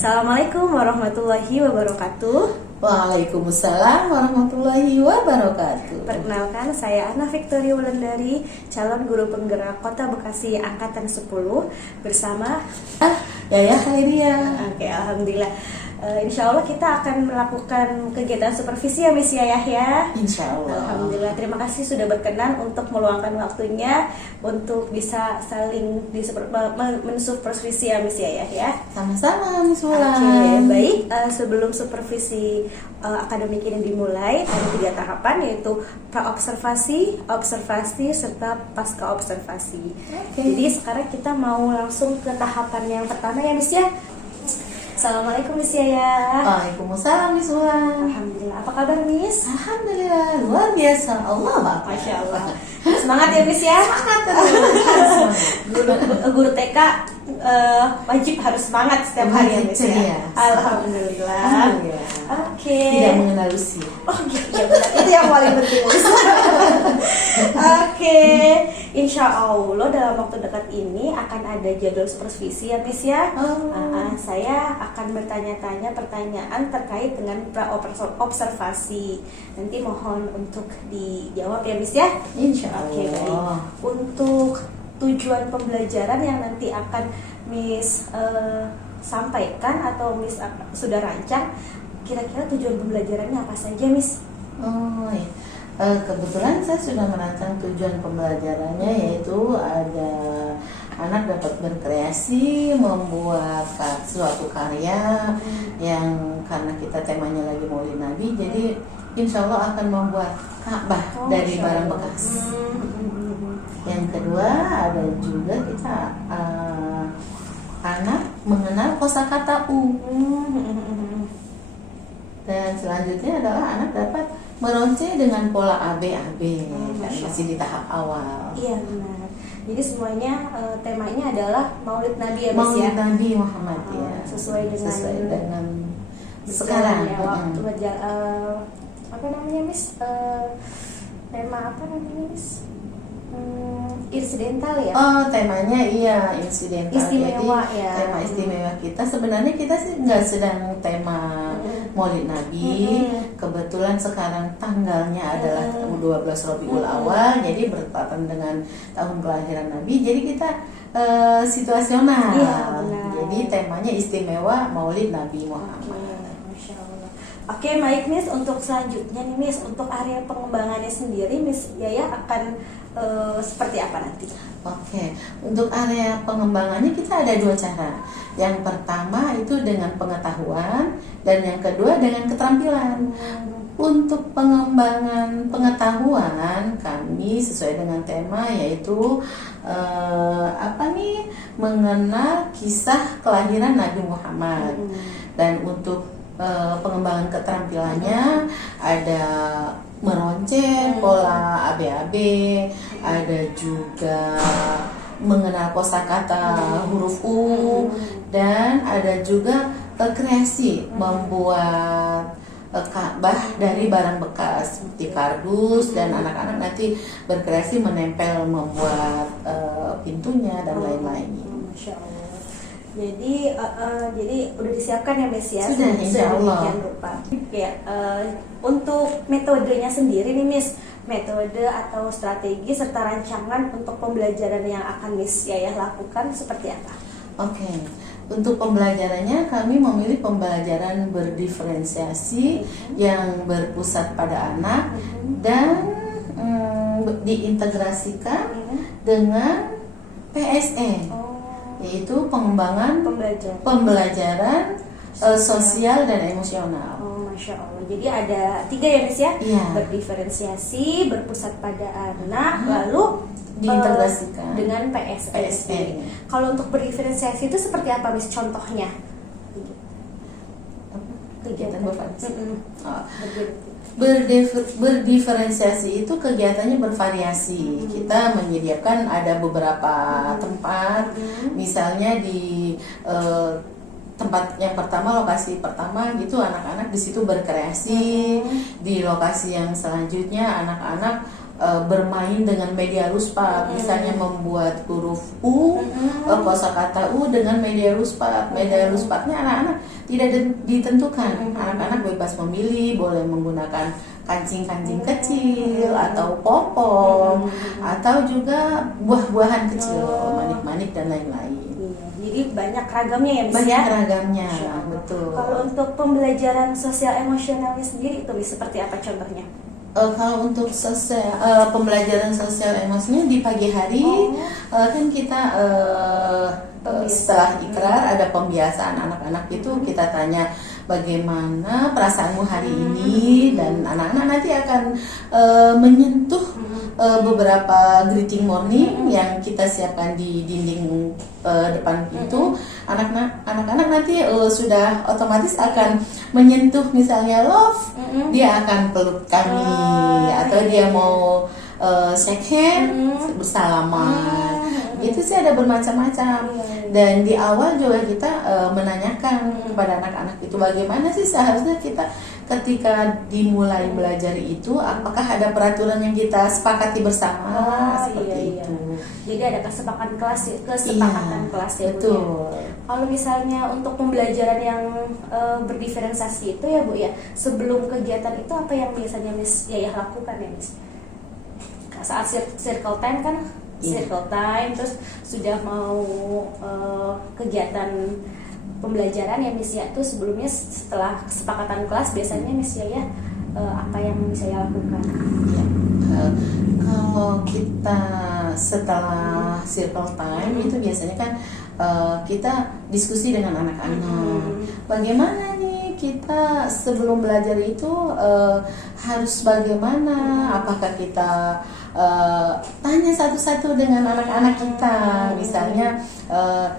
Assalamualaikum warahmatullahi wabarakatuh. Waalaikumsalam warahmatullahi wabarakatuh. Perkenalkan, saya Ana Victoria Wulandari, calon guru penggerak Kota Bekasi Angkatan 10 bersama Yaya Khairia. Oke, alhamdulillah. Insya Allah kita akan melakukan kegiatan supervisi ya Miss Yayah ya. Insya Allah. Alhamdulillah, terima kasih sudah berkenan untuk meluangkan waktunya untuk bisa saling mensupervisi ya Miss Yayah ya. Sama-sama Miss Wulan. Oke, baik. Sebelum supervisi akademik ini dimulai, ada 3 tahapan, yaitu pra-observasi, observasi, serta pasca observasi. Jadi sekarang kita mau langsung ke tahapan yang pertama ya Miss ya. Assalamualaikum Miss Yaya. Waalaikumsalam Miss Wulan. Alhamdulillah. Apa kabar Miss? Alhamdulillah, luar biasa. Allah Akbar. Masya Allah. Semangat ya Miss ya. Semangat terus. Guru TK wajib harus semangat setiap hari ya Miss ya. Iya. Alhamdulillah. Alhamdulillah. Oke. Tidak mengenal usia. Oh iya benar, itu yang paling penting. Oke, insya Allah dalam waktu dekat ini akan ada jadwal supervisi ya Miss ya. Saya akan bertanya-tanya pertanyaan terkait dengan pra-observasi. Nanti mohon untuk dijawab ya Miss ya. Insya Oke, baik. Allah. Untuk tujuan pembelajaran yang nanti akan Miss sampaikan atau Miss sudah rancang, kira-kira tujuan pembelajarannya apa saja Miss? Oh ya. Kebetulan saya sudah merancang tujuan pembelajarannya, yaitu ada anak dapat berkreasi, membuat suatu karya yang karena kita temanya lagi Maulid Nabi, jadi insya Allah akan membuat Ka'bah dari barang bekas. Yang kedua ada juga kita anak mengenal kosakata U. Dan selanjutnya adalah anak dapat meronce dengan pola ABAB, kan masih di tahap awal. Iya benar. Jadi semuanya temanya adalah Maulid Nabi ya Miss ya. Maulid Nabi Muhammad ya. Sesuai dengan sekarang ya, waktu apa namanya Miss? Tema apa namanya Miss? Insidental ya. Oh, temanya iya insidental. Istimewa Jadi, ya. tema istimewa kita sebenarnya kita sih nggak sedang tema Maulid Nabi. Kebetulan sekarang tanggalnya adalah 12 Rabiul Awal, jadi bertepatan dengan tahun kelahiran Nabi. Jadi kita situasional. Iya, benar. Jadi temanya istimewa Maulid Nabi Muhammad. Masya Allah. Oke, baik Miss. Untuk selanjutnya nih Miss, untuk area pengembangannya sendiri Miss Yaya akan seperti apa nanti? Oke, untuk area pengembangannya kita ada 2 cara. Yang pertama itu dengan pengetahuan, dan yang kedua dengan keterampilan. Untuk pengembangan pengetahuan kami sesuai dengan tema, yaitu mengenal kisah kelahiran Nabi Muhammad. Dan untuk pengembangan keterampilannya ada meronce, pola ABAB, ada juga mengenal kosakata huruf U, dan ada juga kreasi membuat Ka'bah dari barang bekas seperti kardus, dan anak-anak nanti berkreasi menempel, membuat pintunya dan lain-lainnya. Masya Allah. Jadi udah disiapkan ya Miss ya. Sudah, insya Allah. Ya, untuk metodenya sendiri nih Miss, metode atau strategi serta rancangan untuk pembelajaran yang akan Miss Yayah lakukan seperti apa? Oke, untuk pembelajarannya kami memilih pembelajaran berdiferensiasi yang berpusat pada anak dan diintegrasikan dengan PSE, yaitu pengembangan pembelajaran sosial dan emosional. Masya Allah. Jadi ada 3 ya Miss ya? Iya. Berdiferensiasi, berpusat pada anak, lalu diintegrasikan dengan PSE. Kalau untuk berdiferensiasi itu seperti apa Miss contohnya? Kegiatan berdiferensiasi itu kegiatannya bervariasi. Kita menyediakan ada beberapa tempat, misalnya di tempat yang pertama, lokasi pertama gitu, anak-anak di situ berkreasi. Di lokasi yang selanjutnya anak-anak bermain dengan media Luspat, misalnya membuat huruf U, kosakata U dengan media Luspat. Media Luspatnya anak-anak tidak ditentukan, anak-anak bebas memilih, boleh menggunakan kancing-kancing kecil atau popom, atau juga buah-buahan kecil, manik-manik dan lain-lain. Jadi banyak ragamnya ya Miss Banyak ya? ragamnya, betul. Kalau untuk pembelajaran sosial emosionalnya sendiri itu Miss, seperti apa contohnya? Kalau untuk pembelajaran sosial emosinya di pagi hari, kan kita setelah ikrar ada pembiasaan anak-anak itu, kita tanya bagaimana perasaanmu hari ini, dan anak-anak nanti akan menyentuh beberapa greeting morning yang kita siapkan di dinding depan pintu. Anak-anak nanti sudah otomatis akan menyentuh, misalnya love, dia akan peluk kami, atau dia mau shake hand, bersalaman. Itu sih ada bermacam-macam. Dan di awal juga kita menanyakan kepada anak-anak itu bagaimana sih seharusnya kita ketika dimulai belajar itu, apakah ada peraturan yang kita sepakati bersama, seperti itu. Jadi ada kesepakatan kelas ya, kelas ya. Betul. Kalau misalnya untuk pembelajaran yang berdiferensiasi itu ya Bu ya, sebelum kegiatan itu apa yang biasanya Miss Yayah lakukan ya Miss? Saat circle time kan, circle time, terus sudah mau kegiatan pembelajaran ya Miss ya, itu sebelumnya setelah kesepakatan kelas biasanya Miss Yayah apa yang Miss Yayah lakukan? Kalau kita setelah circle time itu biasanya kan kita diskusi dengan anak-anak. Bagaimana nih kita sebelum belajar itu harus bagaimana? Apakah kita tanya satu-satu dengan anak-anak kita, misalnya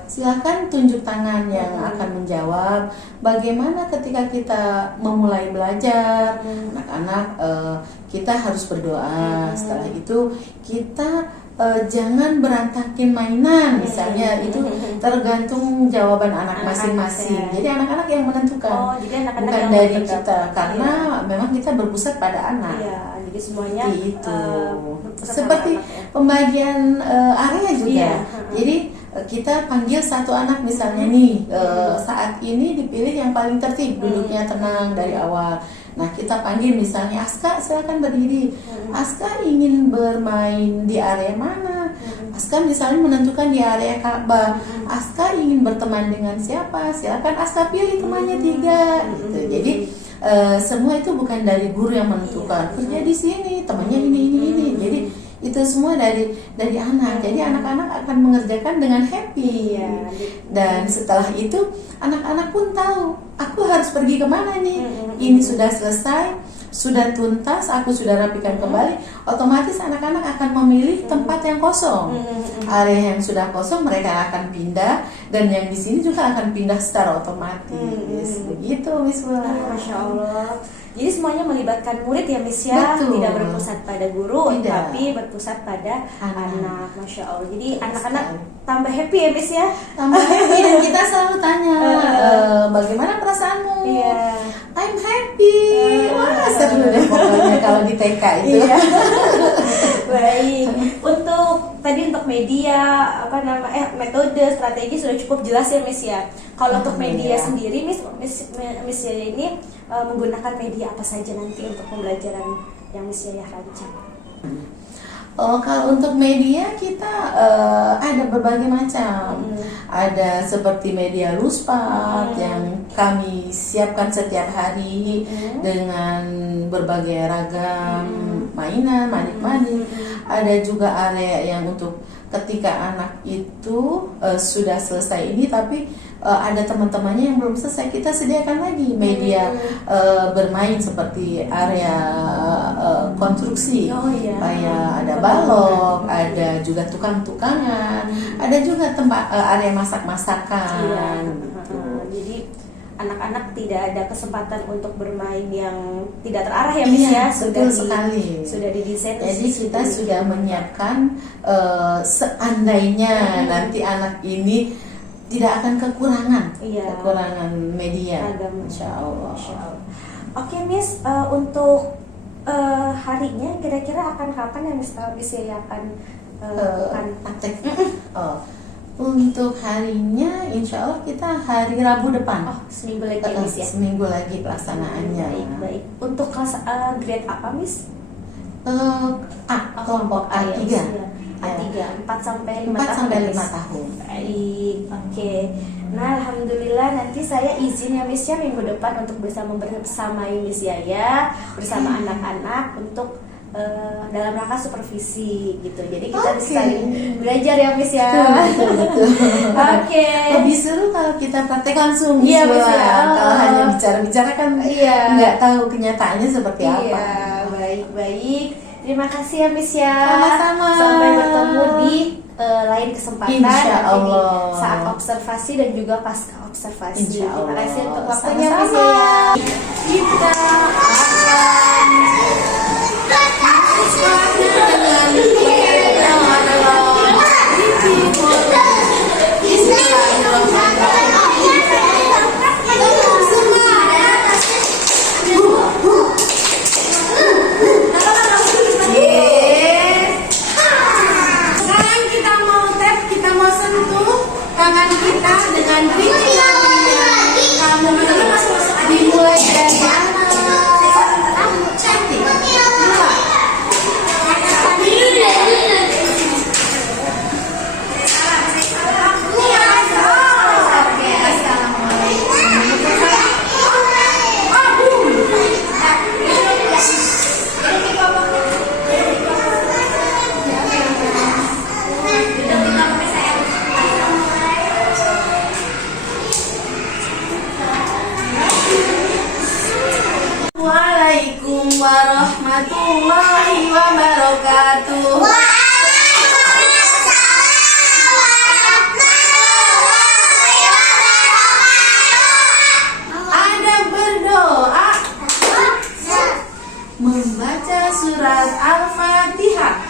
silakan tunjuk tangan yang akan menjawab. Bagaimana ketika kita memulai belajar, anak-anak kita harus berdoa. Setelah itu kita jangan berantakin mainan, misalnya itu tergantung jawaban anak masing-masing. Jadi anak-anak yang menentukan, bukan dari kita, karena memang kita berpusat pada anak. Jadi semuanya itu seperti pembagian area juga. Jadi kita panggil satu anak misalnya nih, saat ini dipilih yang paling tertib, duduknya tenang dari awal. Nah kita panggil misalnya Aska, silakan berdiri. Aska ingin bermain di area mana? Aska misalnya menentukan di area Ka'bah. Aska ingin berteman dengan siapa? Silakan Aska pilih temannya 3 gitu. Jadi semua itu bukan dari guru yang menentukan. Kerja di sini temannya ini. Jadi itu semua dari anak. Jadi anak-anak akan mengerjakan dengan happy. Dan setelah itu anak-anak pun tahu aku harus pergi kemana nih. Ini sudah selesai, sudah tuntas, aku sudah rapikan kembali. Otomatis anak-anak akan memilih tempat yang kosong. Area yang sudah kosong mereka akan pindah, dan yang di sini juga akan pindah secara otomatis. Begitu Miss Bella. Masya Allah. Jadi semuanya melibatkan murid ya Miss ya. Betul. Tidak berpusat pada guru, Tidak. tapi berpusat pada anak. Masya Allah. Jadi anak-anak tambah happy ya Miss ya. Tambah happy, dan kita selalu tanya bagaimana perasaanmu? I'm happy. Wah seru deh pokoknya kalau di TK itu. Baik. Untuk media metode strategi sudah cukup jelas ya Miss ya. Kalau untuk media sendiri Miss Yayah ini menggunakan media apa saja nanti untuk pembelajaran yang Miss Yayah rancang? Kalau untuk media kita ada berbagai macam. Ada seperti media Luspat yang kami siapkan setiap hari dengan berbagai ragam mainan, manik-manik. Ada juga area yang untuk ketika anak itu sudah selesai ini tapi ada teman-temannya yang belum selesai, kita sediakan lagi media bermain seperti area konstruksi. Kayak ada balok, ada juga tukang-tukangan, ada juga tempat area masak-masakan. Jadi anak-anak tidak ada kesempatan untuk bermain yang tidak terarah ya Miss ya. Sudah didesain. Jadi kita sudah menyiapkan seandainya nanti anak ini tidak akan kekurangan media. Insya Allah. Oke Miss, untuk harinya kira-kira akan kapan ya Miss Yaya akan praktek? Oh, untuk harinya insya Allah kita hari Rabu depan. Oh, seminggu lagi ya Miss ya? Seminggu lagi pelaksanaannya. Baik. Untuk kelas grade apa Miss? Kelompok A3. A3, 4 sampai 5 4 tahun. sampai 5 tahun. Baik, oke. Nah, alhamdulillah nanti saya izin ya Miss ya minggu depan untuk bersamai Miss Yaya bersama anak-anak untuk dalam rangka supervisi gitu. Jadi kita bisa saling belajar ya Miss ya. Betul. Oke. Lebih seru kalau kita praktek langsung. Iya, Miss ya. Kalau hanya bicara-bicara kan nggak tahu kenyataannya seperti apa. Iya, baik. Terima kasih ya Miss ya. Sama-sama. Sampai bertemu di lain kesempatan Insya nanti di Allah. saat observasi dan juga pasca observasi. Insya Terima Allah. kasih untuk waktunya Miss Sama-sama. ya. Kita Sekarang kita mau tap, kita mau sentuh tangan kita dengan bikinan kamu dimulai dari mana? Cantik. Waalaikumsalam warahmatullahi wabarakatuh. Ada berdoa, membaca surat Al-Fatihah.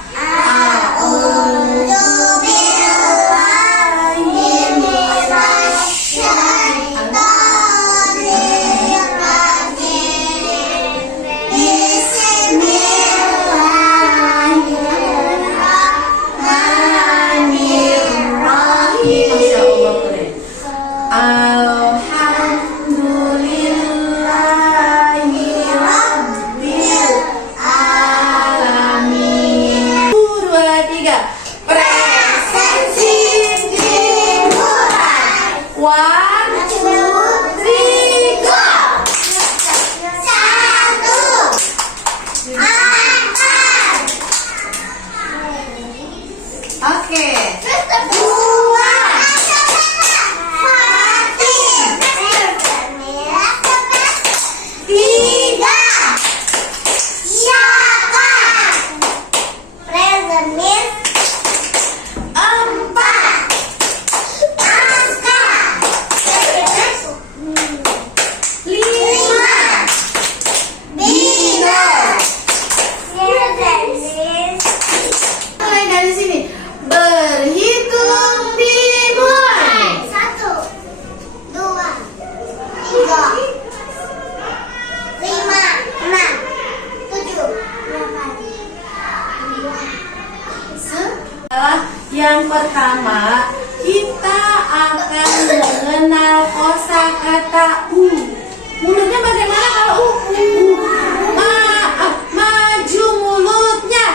Masya Allah keren. Alhamdulillahi Rabbil Alamin. 2, 3. Presensi dimulai. 1, 2, 3, go. Oke. Mulai dari sini. Berhitung dimulai. 1, 2, 3, 5, 6, 7, 8. Yang pertama, kita akan mengenal kosakata U. Mulutnya bagaimana kalau U? Maju mulutnya.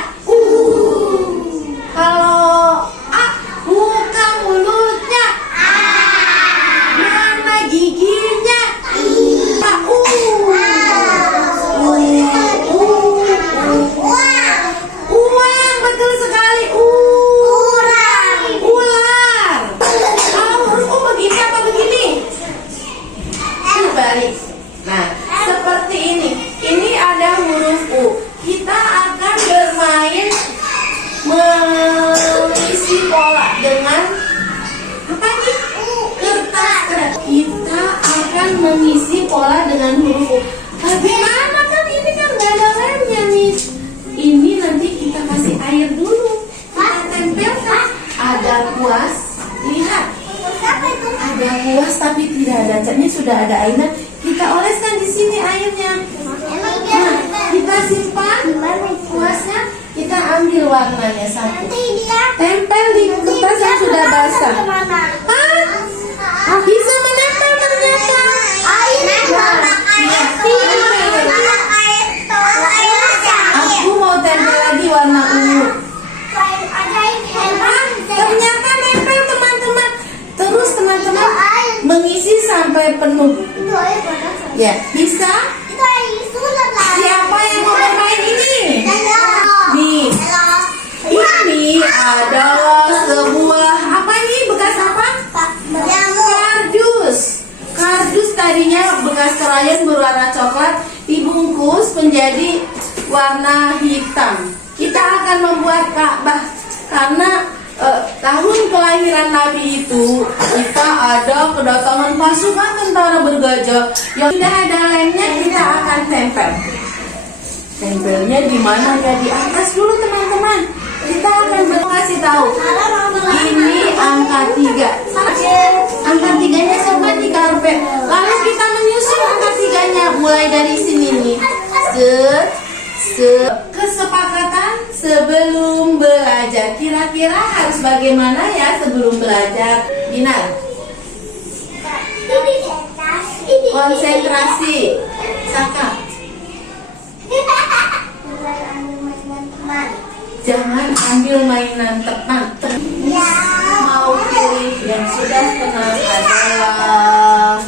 Kalau A, buka mulutnya. Mana giginya? U. Uang, betul sekali. Ular. Kalau huruf U begini apa begini? Balik. Nah, seperti ini. Ini ada huruf U. Kita akan bermain mengisi pola dengan apa nih? Kertas. Kita akan mengisi pola dengan huruf U. Bagaimana kan ini kan nggak ada lemnya nih. Ini nanti kita kasih air dulu. Kita tempelkan. Ada kuas. Lihat. Ada kuas tapi tidak ada catnya, sudah ada airnya. Kita oleskan di sini airnya. Nah, kita Kita simpan. Kuasnya kita ambil warnanya satu. Nanti dia Tempel di kertas yang sudah basah. kemana? Ah, bisa menempel ternyata. Aku mau tempel lagi warna ungu. Ternyata nempel teman-teman. Terus teman-teman mengisi sampai penuh. Ya, bisa? Siapa yang mau bermain ini? Nih, ini adalah sebuah apa ini? Bekas apa? Kardus. Kardus tadinya bekas krayon berwarna coklat dibungkus menjadi warna hitam. Kita akan membuat Ka'bah karena tahun kelahiran Nabi itu kita ada kedatangan pasukan tentara bergajah yang sudah ada lemnya, kita akan tempel. Tempelnya di mana ya? Di atas dulu teman-teman. Kita akan kasih tahu. Ini angka 3. Angka 3-nya simpan di karpet. Lalu kita menyusun angka 3-nya mulai dari sini nih. Kesepakatan sebelum belajar. Kira-kira harus bagaimana ya sebelum belajar? Dinar. Konsentrasi. Saka. Jangan ambil mainan teman. Mau pilih yang sudah tenang adalah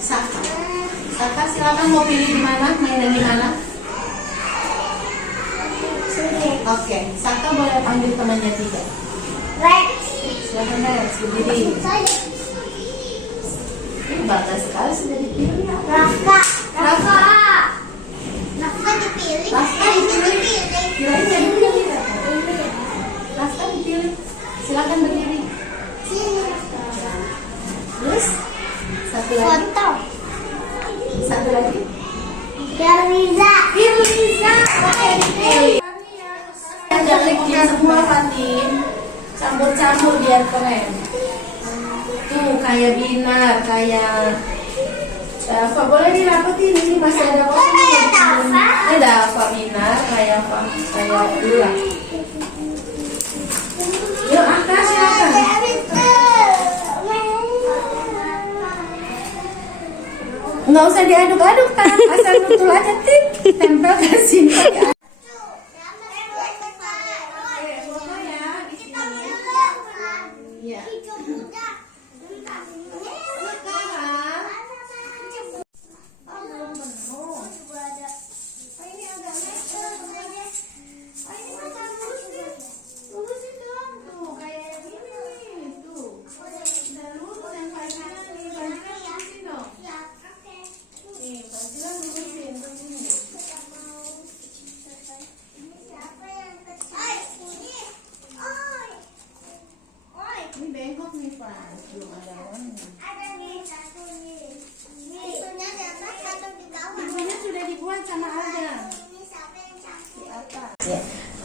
Saka. Saka silakan mau pilih di mana? Mainan di mana? Oke, Saka boleh ambil temannya 3. Silakan Rex, berdiri. Ini bangga sekali sudah dipilih. Rafa dipilih. Kirain dipilih. Rafa dipilih. Silakan berdiri. Terus satu lagi. Satu lagi. Firliza. Oke, dipilih. Jangan semua Fatin. Campur-campur biar keren. Tuh kayak Binar, kayak Dafa. Boleh dirapetin, ini masih ada kosong. Ini Dafa, Binar, kayak apa? Kayak Lula. Yuk angkat silakan. Nggak usah diaduk-aduk kan, asal nutul aja tip, tempel ke sini ya.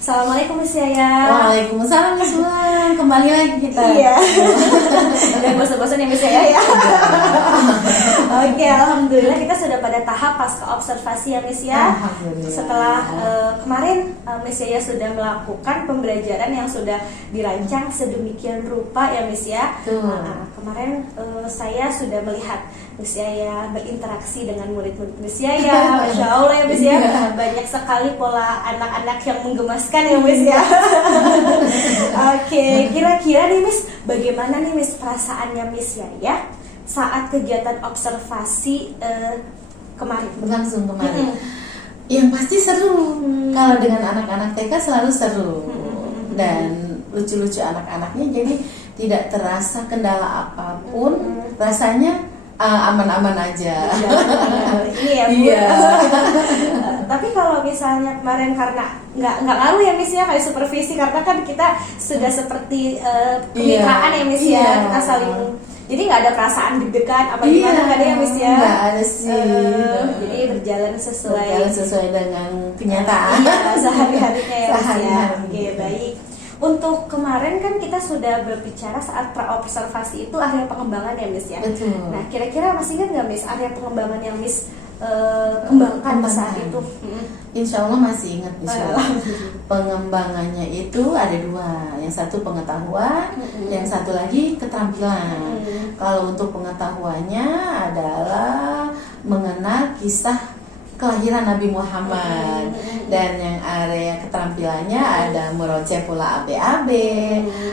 Assalamualaikum Miss Yaya. Waalaikumsalam Miss Wulan. Kembali lagi kita. Iya. Udah bosan-bosan ya Miss Yaya. Oke, alhamdulillah kita sudah pada tahap pasca observasi ya Miss ya. Alhamdulillah. Setelah kemarin Miss Yaya sudah melakukan pembelajaran yang sudah dirancang sedemikian rupa ya Miss ya. Kemarin saya sudah melihat Miss Yaya berinteraksi dengan murid-murid Miss Yaya. Masya Allah ya Miss ya. Banyak sekali pola anak-anak yang menggemaskan ya Miss ya. Oke, kira-kira nih Miss, bagaimana nih Miss perasaannya Miss Yaya saat kegiatan observasi kemarin? Berlangsung kemarin. Yang pasti seru. Kalau dengan anak-anak TK selalu seru. Dan lucu-lucu anak-anaknya, jadi tidak terasa kendala apapun. Rasanya aman-aman aja. Ini ya Bu. Iya. Tapi kalau misalnya kemarin karena nggak ngaruh ya Miss ya kayak supervisi, karena kan kita sudah seperti kemitraan ya Miss ya, kita saling, jadi nggak ada perasaan deg-degan apa gimana, nggak ada ya Miss ya. Nggak ada sih. Jadi berjalan sesuai dengan kenyataan. Iya, sehari-harinya ya Miss ya. Sehari-hari. Oke, baik. Untuk kemarin kan kita sudah berbicara saat praobservasi itu area pengembangan ya Miss ya. Betul. Nah kira-kira masih ingat nggak Miss area pengembangan yang Miss kembangkan saat itu? Insya Allah masih ingat Miss Wala. Pengembangannya itu ada dua, yang satu pengetahuan, yang satu lagi keterampilan. Kalau untuk pengetahuannya adalah mengenal kisah kelahiran Nabi Muhammad, dan yang area keterampilannya ada meroceh pula ABAB,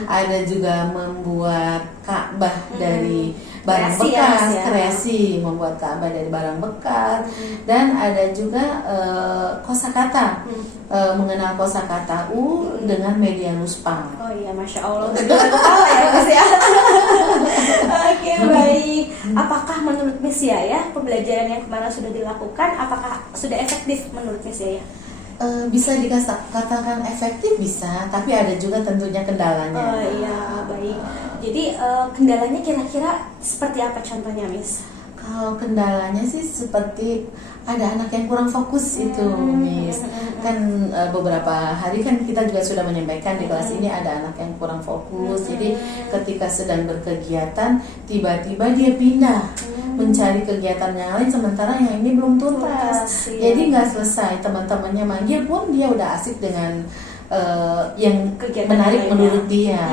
ada juga membuat Ka'bah dari barang Kreasi bekas, ya, Mas, ya. kreasi, membuat Ka'bah dari barang bekas, dan ada juga kosakata, mengenal kosakata dengan media Luspa. Oh iya, Masya Allah, betul ketawa ya Mas ya. Oke, baik. Apakah menurut Miss Yaya pembelajaran yang kemarin sudah dilakukan, apakah sudah efektif menurut Miss Yaya? Bisa dikatakan efektif bisa, tapi ada juga tentunya kendalanya. Oh iya, baik. Jadi kendalanya kira-kira seperti apa contohnya, Miss? Kalau kendalanya sih seperti ada anak yang kurang fokus itu, Miss. Kan beberapa hari kan kita juga sudah menyampaikan di kelas ini ada anak yang kurang fokus. Jadi ketika sedang berkegiatan tiba-tiba dia pindah mencari kegiatan yang lain, sementara yang ini belum tuntas. Iya. Jadi nggak selesai, teman-temannya manggil pun dia udah asik dengan yang Kegiatan menarik lainnya. menurut dia.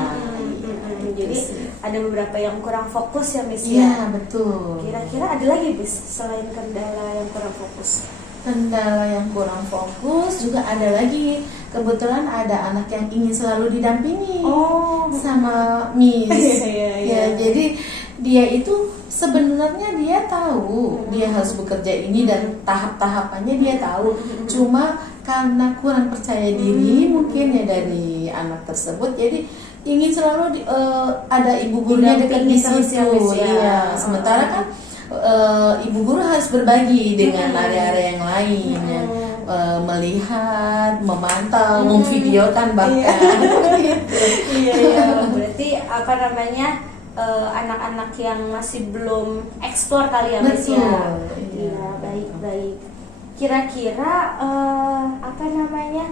Jadi ada beberapa yang kurang fokus ya, Miss Iya, ya. betul. Kira-kira ada lagi, Miss, selain kendala yang kurang fokus? Kendala yang kurang fokus juga ada lagi. Kebetulan ada anak yang ingin selalu didampingi sama Miss. Iya. Ya, jadi dia itu sebenarnya dia tahu dia harus bekerja ini dan tahap-tahapannya dia tahu. Cuma karena kurang percaya diri mungkin ya dari anak tersebut, jadi ingin selalu ada ibu gurunya dekat di Didampingi terus situ. ya, Miss, ya. Iya, sementara kan ibu guru harus berbagi dengan area-area yang lain, yang melihat, memantau, memvideokan bahkan. Iya. Berarti apa namanya, anak-anak yang masih belum eksplor kali ya, Miss ya. Betul, Iya, iya. baik. Kira-kira apa namanya?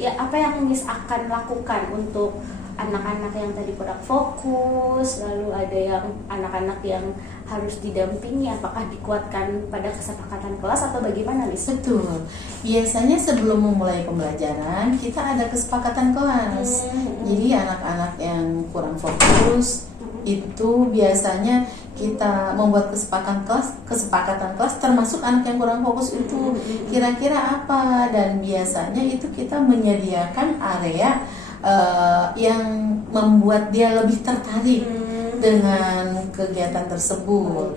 Ya apa yang Miss akan lakukan untuk anak-anak yang tadi kurang fokus, lalu ada yang anak-anak yang harus didampingi, apakah dikuatkan pada kesepakatan kelas atau bagaimana, Miss? Betul. Biasanya sebelum memulai pembelajaran kita ada kesepakatan kelas. Jadi anak-anak yang kurang fokus itu biasanya kita membuat kesepakatan kelas termasuk anak yang kurang fokus itu kira-kira apa, dan biasanya itu kita menyediakan area yang membuat dia lebih tertarik dengan kegiatan tersebut.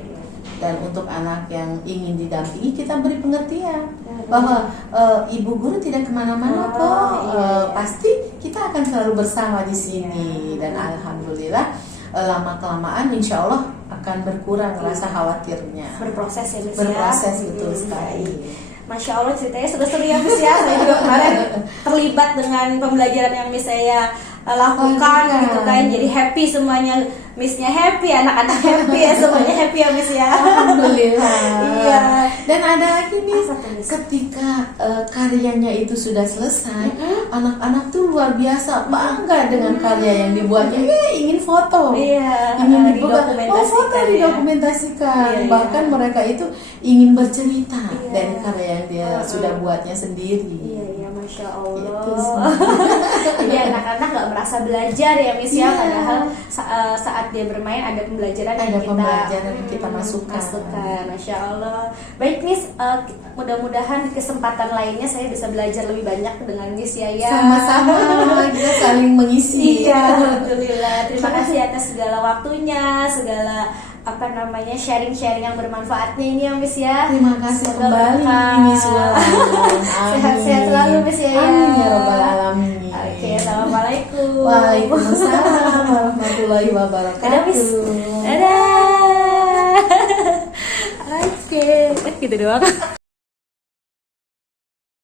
Dan untuk anak yang ingin didampingi kita beri pengertian bahwa ibu guru tidak kemana-mana kok, pasti kita akan selalu bersama di sini. Dan alhamdulillah lama kelamaan insya Allah akan berkurang rasa khawatirnya. Berproses ya, Miss, Berproses, ya. betul sekali. Masya Allah, ceritanya sudah seru ya, Miss ya. Saya juga kemarin terlibat dengan pembelajaran yang Miss saya lakukan gitu kan. Jadi happy semuanya, Missnya happy, anak-anak happy ya, semuanya happy ya, Miss ya. Alhamdulillah. Iya. Dan ada lagi nih, Apa tuh, Miss? ketika karyanya itu sudah selesai, anak-anak tuh luar biasa bangga dengan karya yang dibuatnya. Ingin foto, Iya, ingin dibuat, didokumentasikan foto ya. didokumentasikan. Iya, Bahkan iya. mereka itu ingin bercerita Iya. dari karya yang dia sudah buatnya sendiri. Iya, Masya Gitu Allah. sih. Jadi anak-anak nggak merasa belajar ya, Miss ya. Iya. Padahal saat dia bermain ada pembelajaran Ada yang kita pembelajaran yang kita masukkan. Masya Allah. Baik, Miss, mudah-mudahan di kesempatan lainnya saya bisa belajar lebih banyak dengan Miss Yaya. Sama-sama, kita saling mengisi. Iya, alhamdulillah. Terima kasih atas segala waktunya, segala apa namanya sharing-sharing yang bermanfaatnya ini ya, Miss ya. Terima kasih Semoga kembali, berkah. Miss Wala. Sehat-sehat selalu, Miss ya. Amin ya robbal alamin. Oke, assalamualaikum. Waalaikumsalam warahmatullahi wabarakatuh. Dadah, Miss. Dadah. Oke, gitu doang.